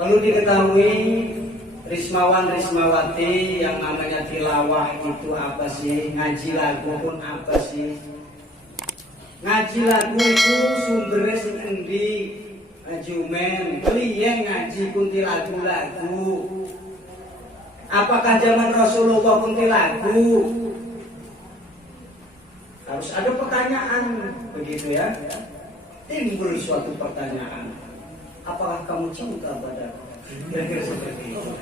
Perlu diketahui Rismawan-Rismawati yang namanya tilawah itu apa sih? Ngaji lagu pun apa sih? Ngaji lagu itu sumbernya sendi Jumen, beliau ngaji kunti lagu-lagu. Apakah zaman Rasulullah kunti lagu? Harus ada pertanyaan, begitu ya. Timbul suatu pertanyaan. Apakah kamu cinta padaku? Kira-kira seperti itu.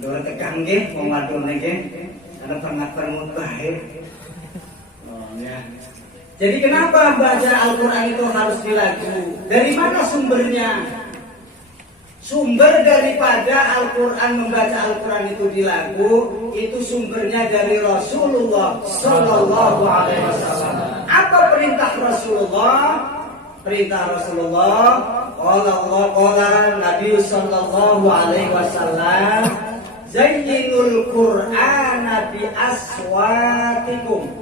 Dua tegang nggih, wong wadon nggih, karena pernah permut baik. Ya. Jadi kenapa baca Al-Quran itu harus dilagu? Dari mana sumbernya? Sumber daripada Al-Quran, membaca Al-Quran itu dilagu, itu sumbernya dari Rasulullah Sallallahu Alaihi Wasallam. Apa perintah Rasulullah? Perintah Rasulullah, qala Nabi Sallallahu Alaihi Wasallam, zayyinul Qur'ana bi aswatikum.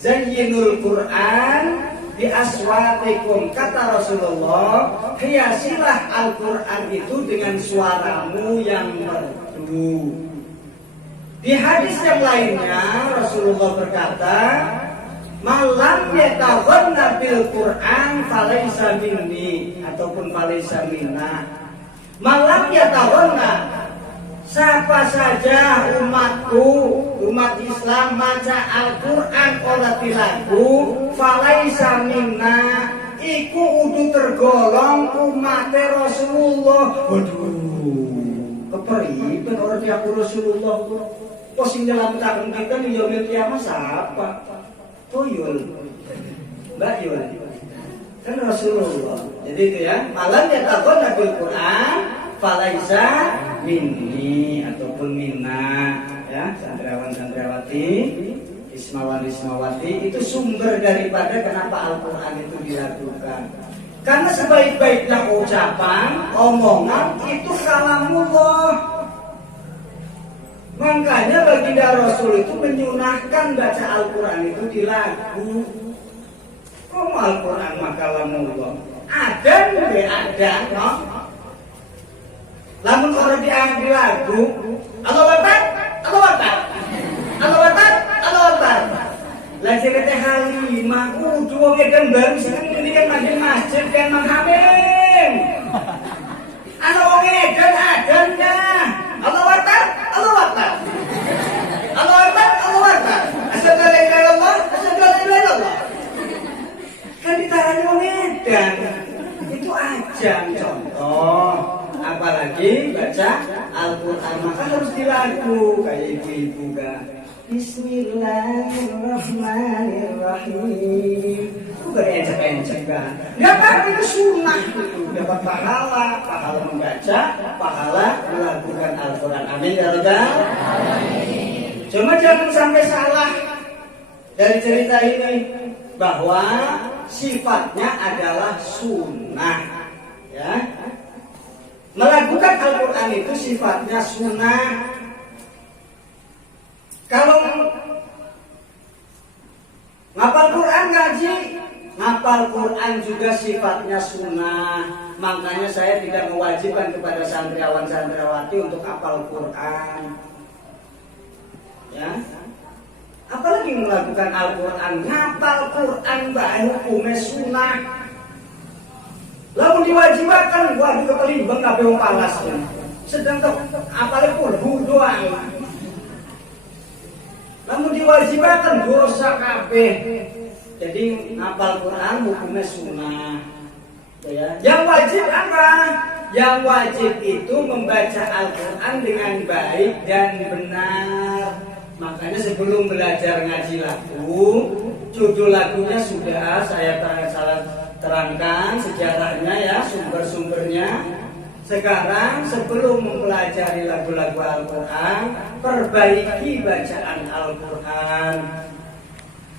Zayyinul Quran bi aswatikum, kata Rasulullah, hiasilah Al-Quran itu dengan suaramu yang merdu. Di hadis yang lainnya Rasulullah berkata, malam yataghanna bil Quran falaysa minni, ataupun falaysa minna. Malam yataghanna, siapa saja umatku, umat Islam baca Al-Quran ora tilagu, falaisa minna, iku udu tergolong umat Rasulullah. Waduh, kepriben orang tiap Rasulullah. Posing dalam takun kita di yaumil kiamat siapa? Tuyul, Mbak Yul, kan Rasulullah. Jadi itu ya, malam ya takon Al Quran, falaisa minni ataupun minna, ya, santriawan-santriawati, ismawan-ismawati, itu sumber daripada kenapa Al-Quran itu dilakukan. Karena sebaik-baiknya ucapan, omongan itu kalamullah. Makanya baginda Rasul itu menyunahkan baca Al-Quran itu di lagu. Kok Al-Quran mah kalamullah? Ada, no? Lamun orang diambil lagu, Allah Akbar, Allah Akbar, Allah Akbar, Allah Akbar. Lah cerita Halimah, dua kan baru sekali ini kan masjid kan menghamil. Anak orang edan adanya, Allah Akbar, Allah Akbar, Allah Akbar, Allah Akbar. Asyhadu an la ilaha illallah, asyhadu an la ilaha illallah. Kan ditahan orang edan, itu aja contoh. Apalagi baca Al-Quran, maka harus dilagu kayak ibu-ibu kan. Bismillahirrahmanirrahim. Bukan encek-encek kan. Ya kan itu sunnah itu. Dapat pahala membaca, pahala melakukan Al-Quran. Amin ya Rabbal alamin. Cuma jangan sampai salah dari cerita ini, bahwa sifatnya adalah sunnah. Ya. Melakukan Al-Quran itu sifatnya sunnah. Kalau ngapal Quran ngaji, ngapal Quran juga sifatnya sunnah. Makanya saya tidak mewajibkan kepada santriawan-santriawati untuk hafal Quran. Ya, apalagi melakukan Al-Quran, ngapal Quran baru hukumnya sunnah. Lalu diwajibkan, waduh kepelimbang kabeh wong panas. Sedang apalagi pun doang. Lalu diwajibkan dosa kabeh. Jadi ngapal Quran hukumnya sunnah. Ya. Yang wajib apa? Yang wajib itu membaca Al-Quran dengan baik dan benar. Makanya sebelum belajar ngaji lagu, judul lagunya sudah saya terangkan sejarahnya ya, sumber-sumbernya. Sekarang sebelum mempelajari lagu-lagu Al-Quran, perbaiki bacaan Al-Quran.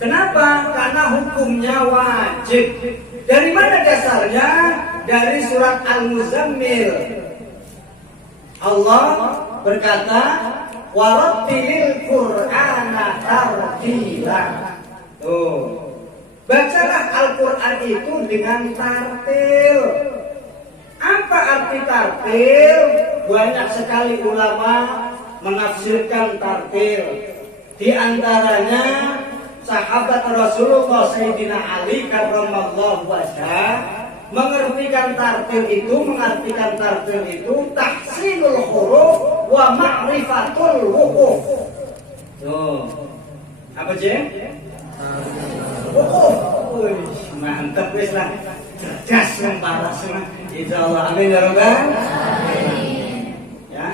Kenapa? Karena hukumnya wajib. Dari mana dasarnya? Dari surat Al-Muzammil. Allah berkata, warattilil Qur'ana tartila. Tuh. Bacalah Al-Quran itu dengan tartil. Apa arti tartil? Banyak sekali ulama menafsirkan tartil. Di antaranya sahabat Rasulullah Sayyidina Ali karramallahu wajhah mengartikan tartil itu tahsinul huruf wa ma'rifatul wuquf. Tuh. Apa Jen? Wuquf. Mantap wis lah. Cerdas yang paras lah. Insyaallah amin ya rabbal alamin. Ya.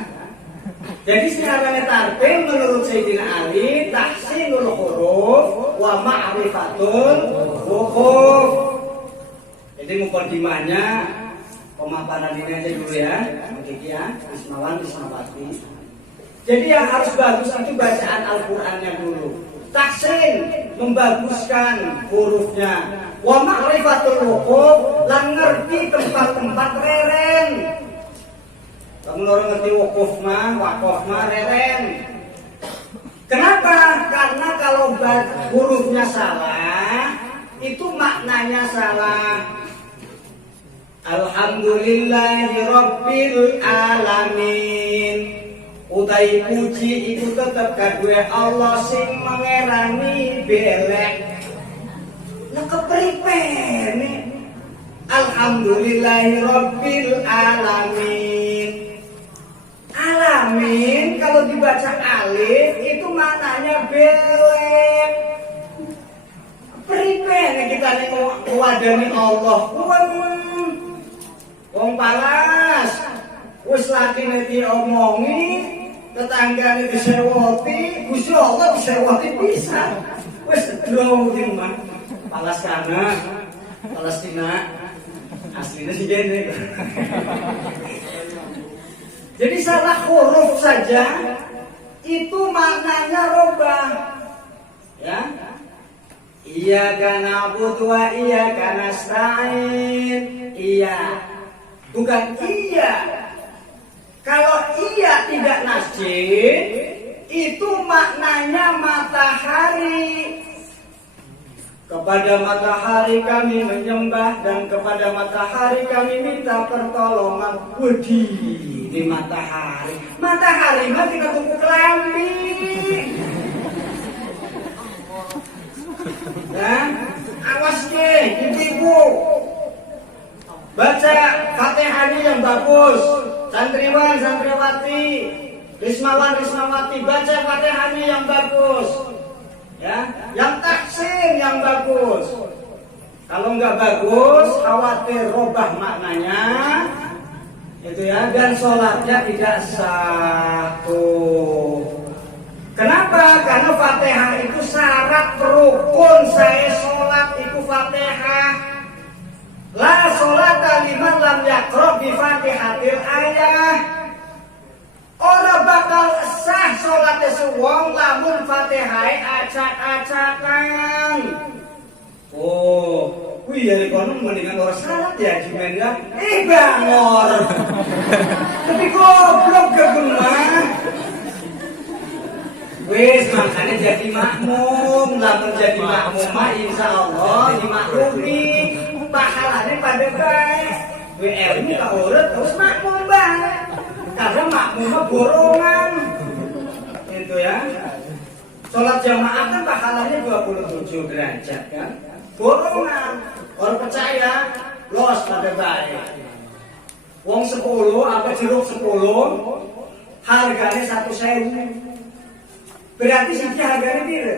Jadi sejarahnya tartil menurut Sayyidina Ali tahsinul huruf wa ma'rifatul wuquf. Jadi mukadimahnya pemaparan ini aja dulu ya, Kiki ya, Ismawan, Ismawati. Jadi yang harus bagus itu bacaan Al-Qur'annya dulu. Tahsin membaguskan hurufnya. Wa ma'rifatul wuquf lan ngerti tempat-tempat reren. Kamu orang ngerti waqaf mah reren. Kenapa? Karena kalau hurufnya salah, itu maknanya salah. Alhamdulillahirabbil alamin. Utai puji itu tetap kadue Allah sing mengerani belek. Lah kepripene? Alhamdulillahirabbil alamin. Alamin kalau dibaca alif itu maknanya belek. Pripene kita nek wadani Allah. Wong palas. Wis lakine diomongi, tetanggane disewoti, Gusti Allah disewoti pisan. Wis dlo mah. Palas kana Palestina aslinya sih gini. Jadi salah huruf saja itu maknanya robah. Ya. Iyyaka na'budu wa iyyaka nasta'in. Iya. Bukan iya. Kalau iya tidak nasjid, itu maknanya matahari. Kepada matahari kami menyembah dan kepada matahari kami minta pertolongan. Wedi, di matahari. Matahari mah tinggal tunggu kelambi. Dan awas ke, ibu-ibu. Baca Fatihahnya yang bagus. Santriwan, santriwati, Rismawan, Rismawati, baca Fatihahnya yang bagus. Ya, yang taksin yang bagus. Kalau nggak bagus, khawatir robah maknanya, itu ya, dan sholatnya tidak sah. Kenapa? Karena Fatihah itu syarat rukun. Saya sholat itu Fatihah. La sholata liman lam yaqra bi Fatihatil ayah. Ora bakal sah sholatnya suwong lamun Fatihah acak-acakan. Oh, wih dari kono mendingan orang salat ya jimen ya. Bangor. Tapi goblok gemah. Wes makanya jadi makmum, lamun jadi makmum mah insyaallah dimaklumi. Pahalanya pada baik. WR ini tak urut terus makmum banget. Karena makmum mah borongan. Itu ya. Sholat jamaah kan pahalanya 27 derajat kan. Borongan. Orang percaya los pada baik. Wong 10 apa jeruk 10 harganya 1.000. Berarti siji harganya piro?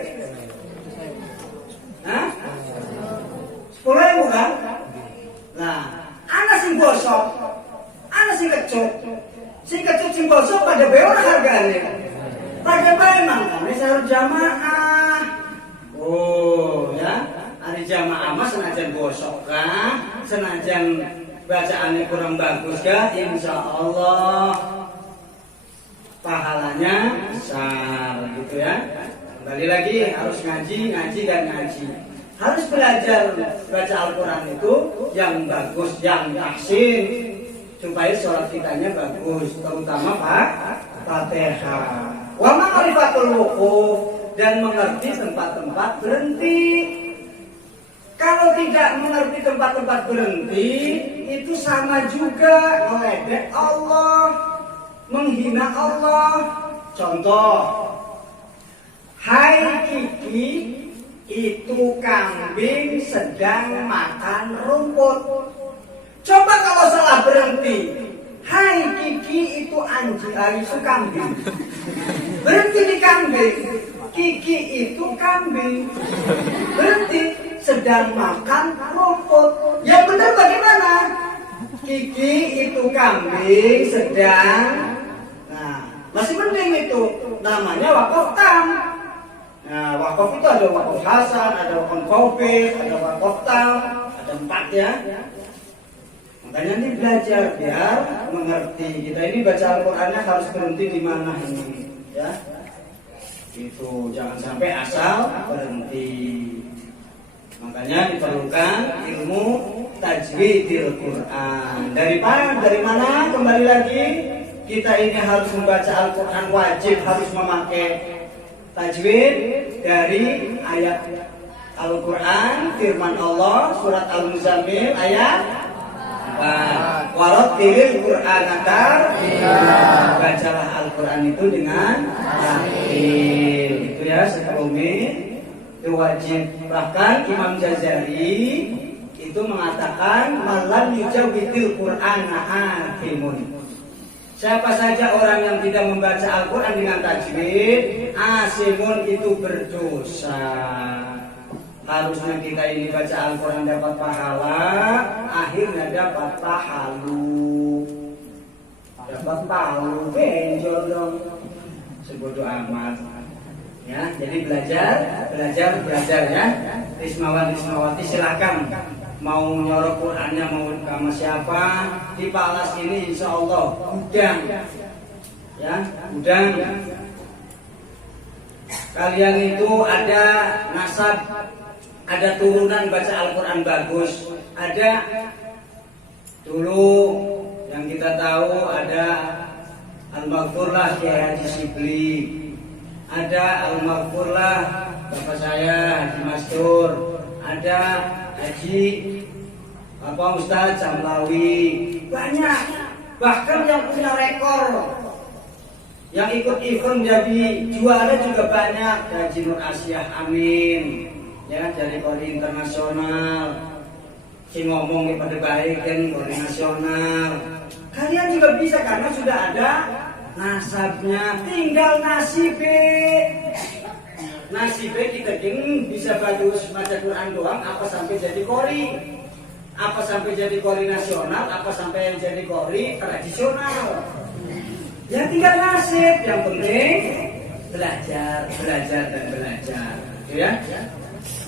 Hah? 10.000 kan? Nah, ana sing bosok, ana sing kecut. Sing kecut sing bosok pada beor harganya. Pada bae mangkane harus jamaah. Oh, ya. Hari jamaah mah senajan bosok kan, senajan bacaannya kurang bagus kan, insyaallah pahalanya besar gitu ya. Kembali lagi harus ngaji dan ngaji. Harus belajar baca Al-Quran itu yang bagus, yang tahsin supaya sholat kitanya bagus, terutama Fatihah. Wa ma'rifatul wuquf dan mengerti tempat-tempat berhenti. Kalau tidak mengerti tempat-tempat berhenti, itu sama juga meledek Allah, menghina Allah. Contoh, hai Kiki, itu kambing sedang makan rumput. Coba kalau salah berhenti, hai Kiki, itu anjing, itu kambing. Berhenti di kambing, Kiki itu kambing. Berhenti sedang makan rumput. Yang benar bagaimana? Kiki itu kambing sedang. Nah, masih mending itu. Namanya wakaf tam. Nah, wakaf itu ada wakaf hasan, ada wakaf khafif, ada wakaf tam, ada 4 ya. Makanya ini belajar biar mengerti. Kita ini baca Al-Qur'annya harus berhenti di mana ini, ya. Itu jangan sampai asal berhenti. Makanya diperlukan ilmu tajwidil Quran. Dari mana? Kembali lagi, kita ini harus membaca Al-Quran, wajib harus memakai tajwid dari ayat Al-Quran, firman Allah, surat Al-Muzammil ayat 4. Warattilil Qur'ana tartila. Bacalah Al-Quran itu dengan tartil. Itu ya sebelumnya. Itu wajib. Bahkan Imam Ghazali itu mengatakan malam yujawidil Qur'ana athimun. Siapa saja orang yang tidak membaca Al-Quran dengan tajwid, asimun itu berdosa. Harusnya kita ini baca Al-Quran dapat pahala, akhirnya dapat pahalu. Dapat pahalu, benjol dong. Sebodoh amat. Ya, jadi belajar ya. Rismawati silakan mau nyorok Qurannya mau sama siapa di Palas ini, insya Allah gudang, ya gudang. Kalian itu ada nasab, ada turunan baca Al-Quran bagus. Ada dulu yang kita tahu ada Al-Maghfurlah Kiai Haji Shibli. Ada Al-Maghfurlah bapak saya Haji Mastur, ada Haji Ustaz Jamlawi, banyak. Bahkan yang punya rekor, yang ikut event jadi juara juga banyak. Haji Nur Asyah Amin, ya dari Kori Internasional. Si ngomong pada baik kan Kori Nasional. Kalian juga bisa karena sudah ada nasabnya, tinggal nasibnya kita bisa baca Quran doang, apa sampai jadi kori, apa sampai jadi kori nasional, apa sampai yang jadi kori tradisional. Ya tinggal nasib, yang penting belajar, gitu ya.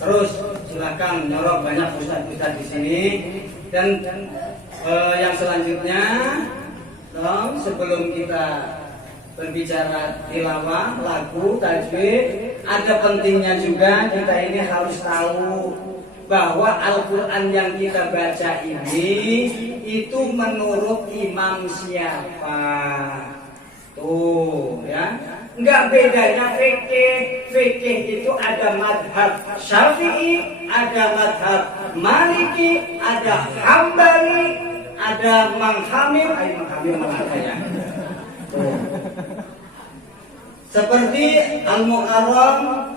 Terus silakan nyorok banyak ustaz-ustaz di sini dan yang selanjutnya, sebelum kita berbicara tilawah, lagu, tajwid, ada pentingnya juga kita ini harus tahu bahwa Al-Quran yang kita baca ini itu menurut imam siapa. Tuh ya, nggak bedanya fikih itu ada madhab Syafi'i, ada madhab Maliki, ada Hambali, ada Manghamil mana ya. Seperti Al-Mu'arram,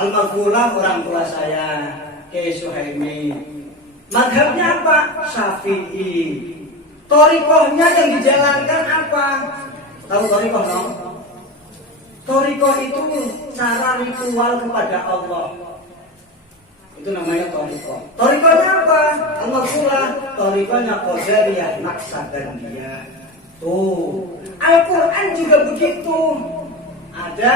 Al-Maghfurlah orang tua saya, Kiai Suhaimi. Madhabnya apa? Syafi'i. Thariqahnya yang dijalankan apa? Tahu thariqah no? Thariqah itu cara ritual kepada Allah. Itu namanya thariqah. Thariqahnya apa? Al-Maghfurlah. Thariqahnya Qadariyah, Naqsabandiyah. Tuh, Al-Quran juga begitu. Ada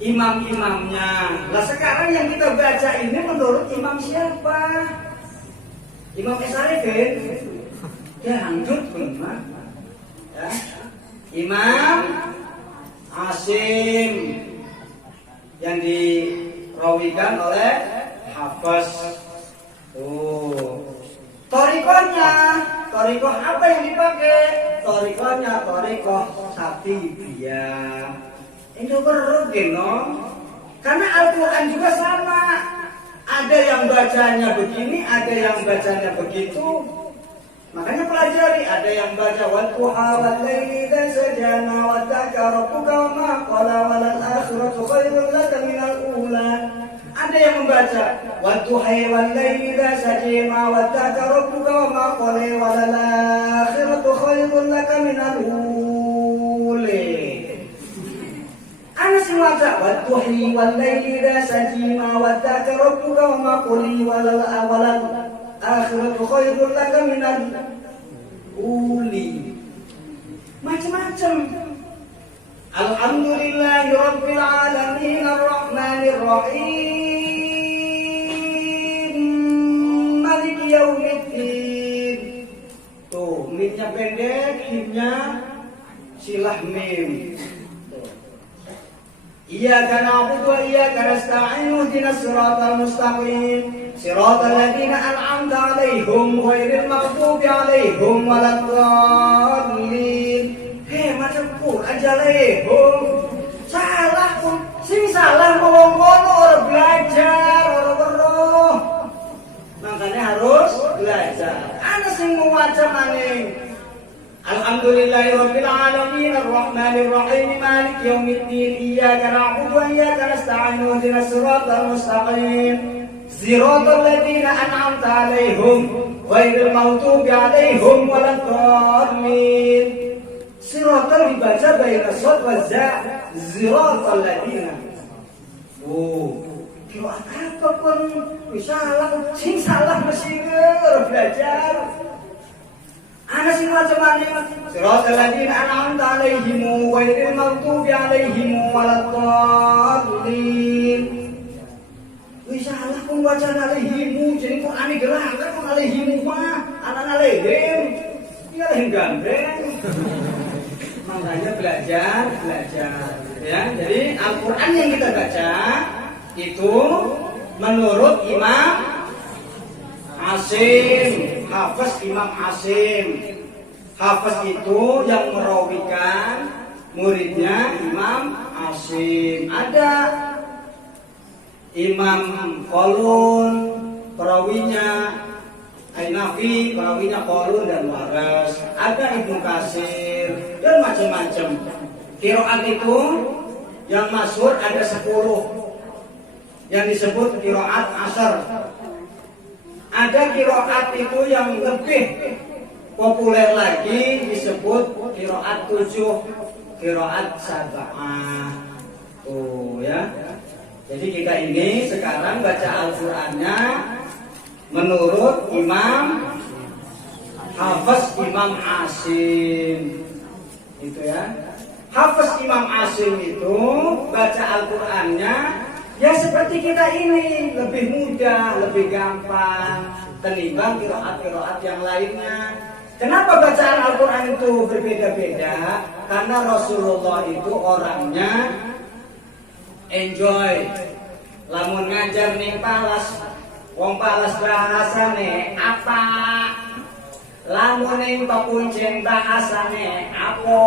imam-imamnya. Nah sekarang yang kita baca ini menurut imam siapa? Imam Esarifin? Ya hanggut benar. Ya. Imam Asim yang dirawikan oleh Hafiz. Tuh. Thariqah apa yang dipakai? Thariqahnya thariqah Satibiyah. Itu perlu no? Karena Al-Quran juga sama. Ada yang bacanya begini, ada yang bacanya begitu. Makanya pelajari, ada yang baca wadduha wal laili idza sajana waddaka rabbuka wa ma qala walal akhiratu khairun laka minal ula. Ada yang membaca wadduha wal laili idza sajana waddaka rabbuka wa ma qala walal akhiratu khairun laka minal ula. Ana sing maca wadduhi wal laili idza sajana waddaka rabbuka wa ma qala walal akhiratu khairul laka minal uli. Macam-macam. Alhamdulillahi rabbil alamin arrahmanir rahim maliki yaumiddin. Tuh, mimnya pendek, himnya silah mim. Iyyaka na'budu wa iyyaka nasta'in ihdinas siratal mustaqim siratal ladzina an'amta 'alaihim ghairil maghdubi 'alaihim waladdallin. Macam Quran jalehum. Salah pun sing salah ngomong ngono ora belajar, ora weruh. Makanya harus belajar. Ana sing maca maning Alhamdulillahirabbil alamin arrahmanir rahim maliki yaumiddin iyyaka na'budu wa iyyaka nasta'in ihdinas siratal mustaqim siratal ladzina an'amta 'alaihim ghairil maghdubi 'alaihim waladdallin. Siratal dibaca baina shad wa za, siratal ladzina. Kira apa pun salah, sing salah mesti belajar. Ana sing maca maning siratal ladzina an'amta 'alaihim ghairil maghdubi 'alaihim waladdallin. Wis salah pun wacana 'alaihim, jadi Quran gerak kan 'alaihim mah anak 'alaihim. Ya gandeng. Makanya belajar ya. Jadi Al-Qur'an yang kita baca itu menurut Imam Asim, Hafiz Imam Asim. Hafiz itu yang merawikan muridnya Imam Asim. Ada Imam Qalun, perawinya Nafi, perawinya Qalun dan Waras. Ada Ibnu Katsir dan macam-macam. Qiraat itu yang masyhur ada 10 yang disebut qiraat asar. Ada qiraat itu yang lebih populer lagi disebut qiraat 7, qiraat sab'ah. Oh ya. Jadi kita ini sekarang baca Al-Qur'annya menurut Imam Hafiz Imam Asim. Itu ya. Hafiz Imam Asim itu baca Al-Qur'annya ya seperti kita ini, lebih mudah, lebih gampang ketimbang qiraat-qiraat yang lainnya. Kenapa bacaan Al-Qur'an itu berbeda-beda? Karena Rasulullah itu orangnya enjoy. Lamun ngajar ning palas, wong palas bahasane apa? Lamun ning pakuncen bahasane apa?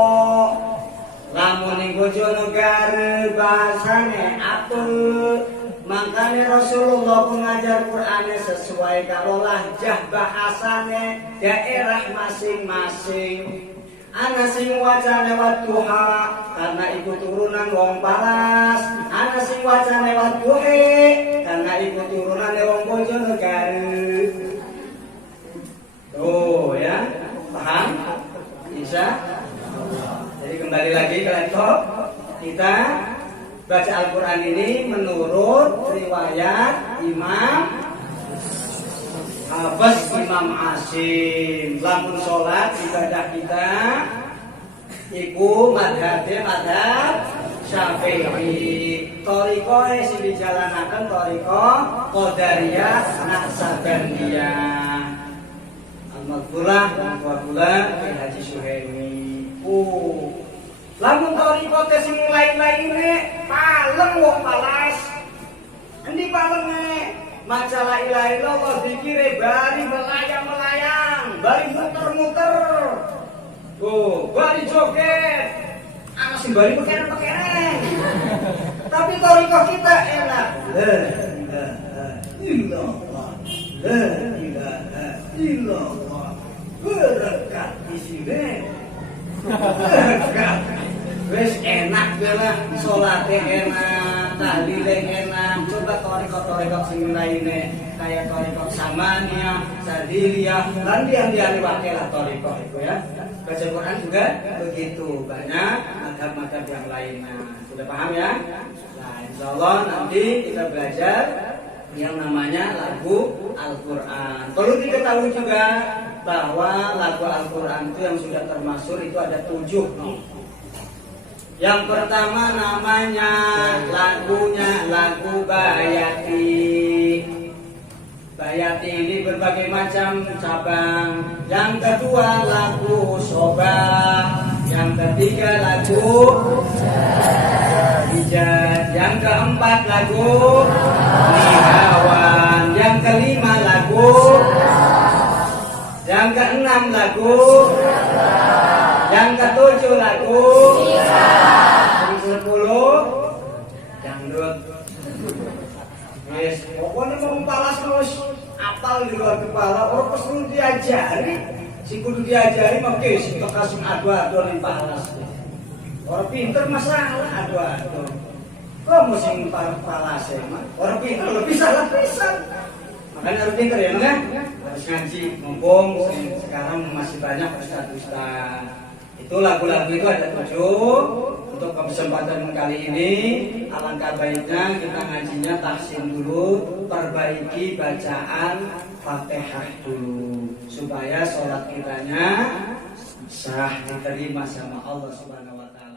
Lamun ning Bojonegara bahasane apa? Makanya Rasulullah mengajar Qur'annya sesuai kalau lahjah bahasane daerah masing-masing. Ana sing wacane wadduha karena iku turunan wong Palas. Ana sing wacane wadduhe karena iku turunan wong Bojonegara. Oh ya, paham? Bisa? Jadi kembali lagi ke laptop. Kita baca Al-Quran ini menurut riwayat Imam Hafiz Imam Asim. Lamun sholat ibadah kita iku madhab Syafi'i. Thariqah sing dijalanaken thariqah Qadariyah Naqsabandiyah. Al-Maghfurah wa Haji Suhaimi. Lamun thariqah sing lain-laine paleng wong Palas. Endi palenge? Maca la ilaha illallah zikire bari melayang-melayang, bari muter-muter. Bari joget. Ana sing bari pekeren-pekeren. Tapi thariqah kita enak. enak, tahlil enak. Coba torikot sing lainnya kayak torikot Samaniyah, Sadiliyah, dan diambil wakilah torikot itu ya. Baca Quran juga begitu, banyak madhab-madhab yang lainnya. Sudah paham ya? Nah, insya Allah nanti kita belajar yang namanya lagu Al-Quran. Perlu diketahui juga bahwa lagu Al-Quran itu yang sudah termasuk itu ada 7. Yang pertama namanya lagunya lagu Bayati. Bayati ini berbagai macam cabang. Yang kedua lagu Sobah. Yang ketiga lagu Hijaz. Yang keempat lagu Nihawan. Yang kelima lagu. Yang keenam lagu. Yang ketujuh lagu. Yang 10 dangdut. Yes, pokoknya mau palas terus apal di luar kepala. Orang perlu diajari. Si kudu diajari oke, si kasih adu-adu ning palas. Orang pinter masalah adu-adu. Kok mesti palas ya? Orang pinter lebih salah pisan. Makanya harus pinter ya, kan? Harus ngaji, mumpung sekarang masih banyak ustaz-ustaz. Itu lagu-lagu itu ada 7. Untuk kesempatan kali ini alangkah baiknya kita ngajinya tahsin dulu, perbaiki bacaan Fatihah dulu supaya sholat kitanya sah diterima sama Allah Subhanahu wa taala.